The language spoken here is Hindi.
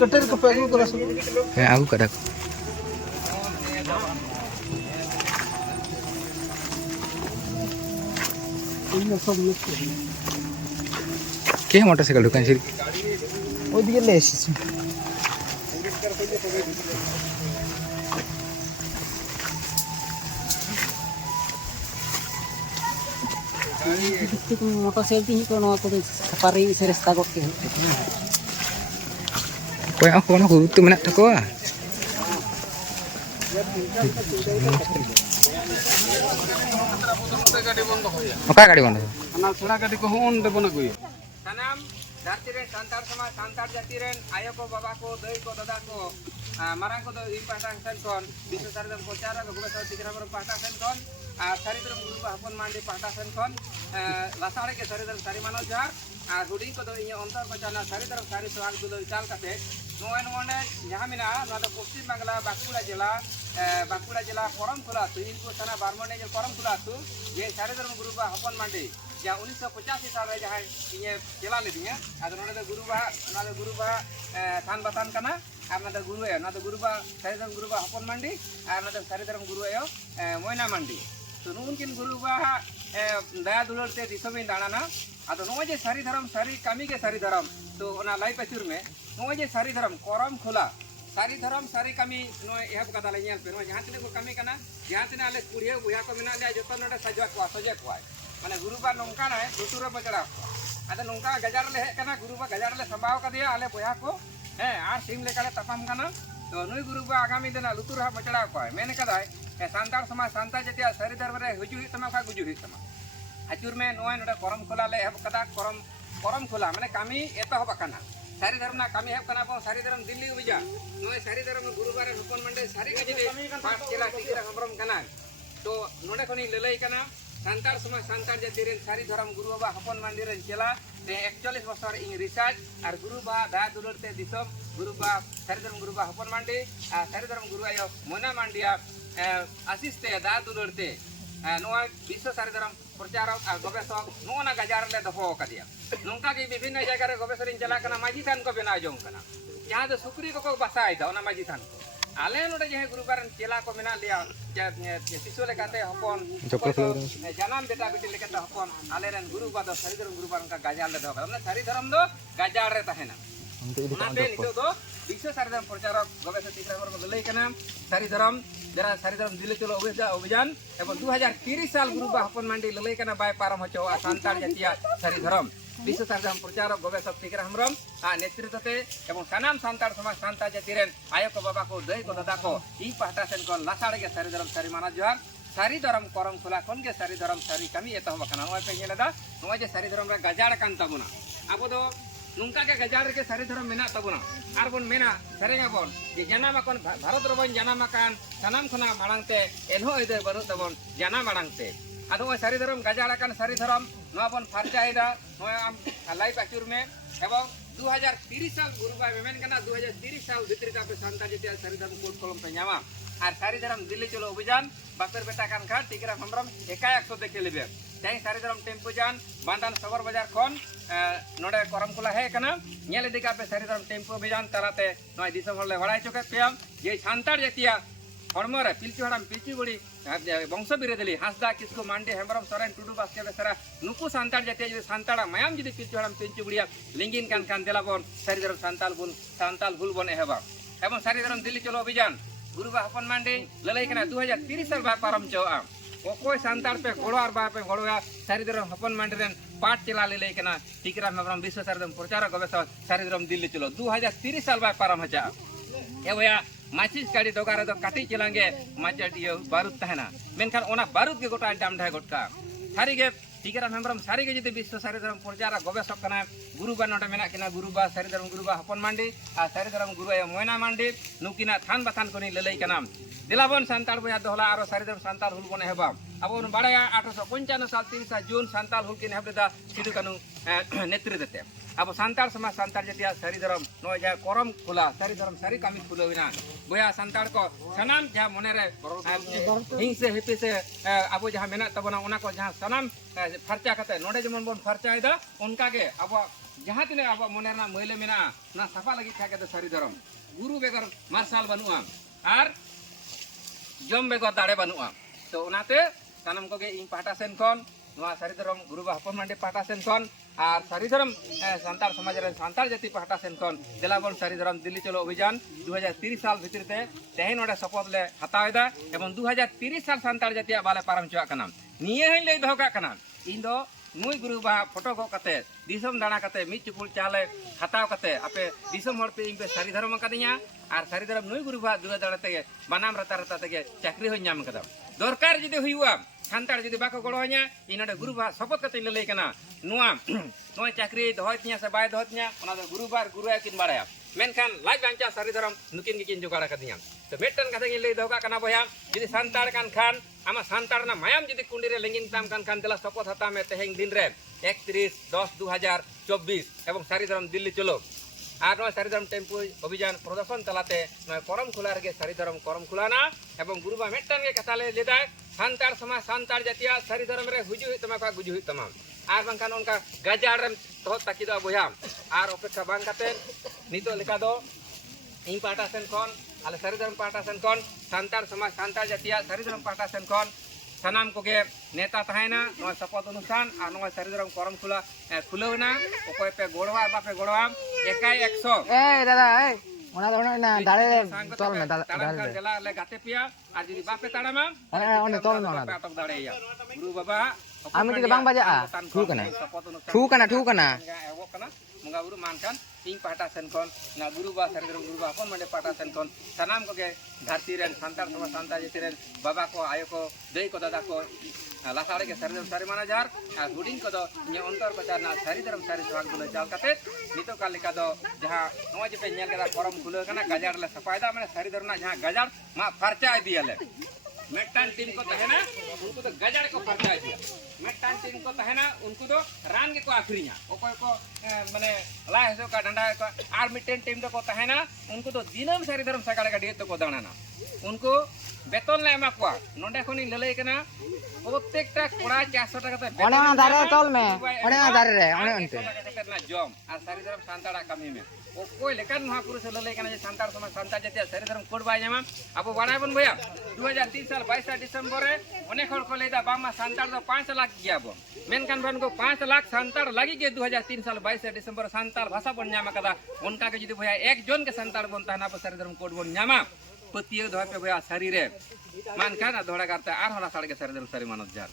कटर को पैगु करा सब Kayak aku kadang. ini सब लोग Kayak motorcycle dukan sih. वो दिए ले एसिस मोटरसाइकिल ही कोनो को सफारी से रास्ता को के Kayak aku nak tu menak tak kau ah. Apa kali mana? ana थोड़ा गाड़ी को होन दे बना गयो सनाम धरती रे संतार समाज संतार जाति रे आयो को बाबा को दई को दादा को मारांग को दो इ पाटा सन कोन विश्व सरदम प्रचार को गुबे सौ तिग्रामर पाटा सन कोन सरिद्रम गुरु हपन मांडी पाटा सन कोन लासाड़े के सरिद्रम सारी मानो जार हुडी को दो इन अंतर पचाना सरिद्रम सारी सोहाग दुलो चाल काते नोए नोने जहां मिना नोदा पश्चिम बांग्ला बांकुड़ा जिला करमखोला तुइन को सना बारमने जे करमखोला तु ये सरिद्रम गुरु हपन मांडी या 1985 साल रे जहां इने चला लेदिया आदो नोडे गुरु बा थान बतान कना आर नदा गुरु ए नदा गुरु बा सरिधरम गुरु बा हपन मांडी आर नदा सरिधरम गुरु ए मोयना मांडी तो नुनकिन गुरु बा दया दुलरते दिसमिन दाणाना आदो नो जे सरिधरम सारी कामी के सरिधरम तो ओना लाई पचुर में नो जे सरिधरम करम खोला सरिधरम सारी कामी नो एहब कदा ले नेल पे नो जहां तने को कामी कना जहां तने आले कुड़िया बुया को मिना ले जतो नडे सजवा को सजे को माने गुरु बा नोंका ना दुतुरे बचड़ा आदो नोंका गजार ले हे कना गुरु बा गजार ले संभाव का दिया आले बुया को आ सिम लेकाले तपाम कना तो नुई गुरु बा आगामी दिन लुतुर हा बचड़ा को मेने कदाय सांतार समाज सांता जतिया सरिधर रे हुजु ही तमा का गुजु ही तमा आचुर में नोय नडे करम खोला ले हेब कदा करम खोला माने कामी एतो हबा कना सरिधरम ना कामी हेब कना बो सरिधरम दिल्ली उजा नोय सरिधरम गुरु बारे हुपन मंडे सारी का जदि पाठ केला टिकरा हमरम कना तो नोडे खनी लेलै कना सांतार समाज सांतार जाति रे सरिधरम गुरु बाबा हपन मंडी रे चला ते 41 बছর इन रिसर्च और गुरु बा दा दुलरते दिसम गुरु बा सरिधरम गुरु बा हपन मंडी आ सरिधरम गुरु आयो मोना मंडिया आसिस्ते दा दुलरते नोआ विश्व सरिधरम प्रचारक और गवेषक नोना गजार ले दफो कदिया नोंका के विभिन्न जगह रे गवेषरिन चला कना माजी थान को बेना जों कना जहां दो सुक्री को बसाई दा ओना माजी थान को आले नोडे जे गुरु बारन चेला को मेना लिया शिशु लेकाते हपन जनाम बेटा बेटी लेकाते हपन आले रन गुरु बा दो सरिधरम गुरु बारन का गजार ले दो हमने सरिधरम दो गजार रे तहेना ओनाते नितो दो विश्व सरिधरम प्रचारक गवेषक तिग्रामर को लई कना सरिधरम जरा सरिधरम दिल्ली चलो अभियान एवं 2030 साल गुरु बा हपन मांडी लई कना बाय पारम हचो सांतार जातिया सरिधरम विश्व सरिधरम प्रचारक गवेषक तिग्रामरम नेतृत्वते एवं सानाम सांतार समाज सांता जाति रेन आयो को बाबा को दई को दादा को ई पाटा सेन को लासाड़ के सरिधरम सारी माना जोहार सरिधरम करम खोला कोन के सरिधरम सारी कमी एतो बकना नोय पे नेदा नोय जे सरिधरम रे गजाड़ कान तबुना आबो दो नुंका के गजार के सरिधरम मेना तबुना आर बोन मेना सरेगा बोन जे जनामा कोन भारत रबन जनामा कान सनाम खना मांगते एनहो इदे बरु तबन जना मांगते आदो सरिधरम गजाड़ कान सरिधरम नो बोन फारचाइदा नोय आम लाइफ अचुर में एवं 2030 साल गुरु बा मेन कना 2030 साल भितर का पे सांता जतिया सरिधरम कोट कलम पे न्यामा आर सरिधरम दिल्ली चलो अभियान बाकर बेटा कान खा टिकरा हमरम एकाय 100 देखे लेबे ताई सरिधरम टेम्पो जान बांदान सबर बाजार खन नोडे करमखोला हे कना नेल दिका पे सरिधरम टेम्पो अभियान तलाते नय दिसम हले वड़ाय चोके पेम जे सांतार जतिया हड़मरे पिलचु हड़ाम पिलचु बड़ी वंश बिरेदली हासदा किसको मांडे हेमरम सोरेन टुडू बास्के बेसरा नुकु सांतार जतिया जो सांताड़ा मायाम जदि पिलचु हड़ाम पिलचु बुड़िया लिंगिन कान देलाबन सरिधरम सांताल हुल बन एहबा एवं सरिधरम दिल्ली चलो अभियान गुरु बा हपन मांडे ललई कना 2030 साल बा पारम चोआ ओकोय सांतार पे घोड़ो आर बा पे घोड़ोया सरिधरम हपन मांडे रेन पाठ चला ललई कना टिकराम हेमरम विश्व सरिधरम प्रचारक गवेषक सरिधरम दिल्ली चलो 2030 साल बा पारम हचा एवया माचिस गाड़ी दोगारे दो काटी चलांगे माचट ये बारूद तहना मेनखान ओना बारूद के गोटा डाम ढाय गोटका सारी के टिकराम हेमरम सारी के जदि विश्व सरिधरम प्रचारक गवेषक कना गुरु बा नोडे मेना किना गुरु बा सरिधरम गुरु बा हपन मांडी आ सरिधरम गुरु ए मोयना मांडी नुकिना थान बाथान कोनी ललई कना दिलाबन सांतार बया दोहला आरो सरिधरम सांताल हुल बने हेबा abo bon badaya 1855 साल 30 जून santal hulkin habreda sidu kanu netritete abo santal sama santal jatia sari daram no ja koram khula sari daram sari kami khulawina boya santal ko sanam ja monere hingse hepe se abo jaha mena tabona ona ko jaha sanam farcha kate node jemon bon farcha ida onka ge abo jaha tine abo monerna moile mena na safa lagi thake sari daram guru begar marsal banua ar jom begor dare banua to onate sanam koge ing pahata sen kon noa sari daram guru ba hapon mande pahata sen kon আর সারি ধরম সান্তাল সমাজের সান্তাল জাতি পাহটা সেন কোন দেলাবন সারি ধরম দিল্লি চলো অভিযান 2030 সাল ভিতরতে তেহেন ওডে শপথ লে হাতাওয়দা এবং 2030 সাল সান্তাল জাতি বালে পারম চুয়া কানাম নিয়ে হইন লই দহকা কানাম ইন দো নুই গুরু বা ফটো গো কাতে দিসম দানা কাতে মি চুকুল চালে হাতাও কাতে আপে দিসম হড় पे ইনপে সারি ধরম কাদিয়া আর সারি ধরম নুই গুরু বা দুয়া দাড়াতে বানাম রাতা রাতা তেগে চাকরি হই ñam কাদাম দরকার যদি হইওয়া santar jadi bako golonya ini ada guru bah sopot kata lelai kena nua cakri dohotnya sebaik dohotnya mana ada guru yakin baraya menkan laj banca sari daram nukin gikin juga katanya semetan katanya lelai dohka kena boya jadi santar kan ama santar na mayam jadi kundire lenging tam kan telah sopot hatame teheng dinre 31/10/2024 এবং sari daram দিল্লি চলো আর নয় সারি ধরম টেম্পু অভিযান প্রদর্শন চালাতে নয় করম খোলার গে সারি ধরম করম খোলানা এবং গুরুবা মেট্টান গে কাতালে লেদায় santar sama santar jatia sari dharam re huju tama ka guju tamam ar bangkan onka gajar rem toh takido boyam ar opekha bang katen nito leka do ing pata sen kon ale sari dharam pata sen kon santar sama santar jatia sari dharam pata sen kon sanam koge neta tahena no sapot অনুষ্ঠান ar no sari dharam koram khula khulona okoy pe godwa bape godwa ekai 100 দাদা ওনা ধরনের না দাঁড়ে চল না দাঁড়ে জেলা লে গাতে পিয়া আর যদি বাপে তাড়ামা অনে চল না আটক দাঁড়াইয়া গুরু বাবা আমি কি bang baja ঠুক না ঠুক না ewok kana munga guru mankan ing pahata sen kon na guru ba sari guru ba pon mande pahata sen kon sanam ko ge dharti ren santar sama santa jeti ren baba ko ayo ko dei ko dada ko lasare ke sari mana jar huding ko do nye ontor ko na sari daram sari swag gulo jal kate nito kali ka do jaha no je pe nyel kada koram gulo kana gajar le safaida mane sari darna jaha gajar ma farcha diale मेटन टीम को तहना उनको तो गजड़ को फरता दिया मेटन टीम को तहना उनको तो रान के को आखिरिया ओकोय को माने लाहेसो का डंडा को आर मिटेन टीम को तहना उनको तो दिनम सारी धर्म सगाड़े का डेट को दाना उनको বেতন লে এমা কোয়া নন্ডে খনি ললাই কেনা প্রত্যেকটা কোড়া 400 টাকা তে অনে দারে চল মে অনে দারে রে অনে অনতে না জম আর সারি ধরম সান্তাড়া কামি মে ও কই লেকান মহাপুরুষ ললাই কেনা যে সান্তাড় সমাজ সান্তা জাতীয় সারি ধরম কোড বাই জামা আপু বাড়াই বন ভইয়া 2003 সাল 22 ডিসেম্বরে অনেক হল কো লেদা বামা সান্তাড় তো 5 লাখ গিয়া বো মেনকান বন को 5 लाख संताड़ लगी के 2003 साल 22 डिसेंबर संताड़ भाषा बन न्यामा कदा उनका के जदी भैया एक जन के संताड़ बनता ना सरी धर्म कोड बन न्यामा पतियो धोय पे भैया शरीर मान खाना धोड़ा करता आर होला साड़ के सरी धर्म सरी मानत जार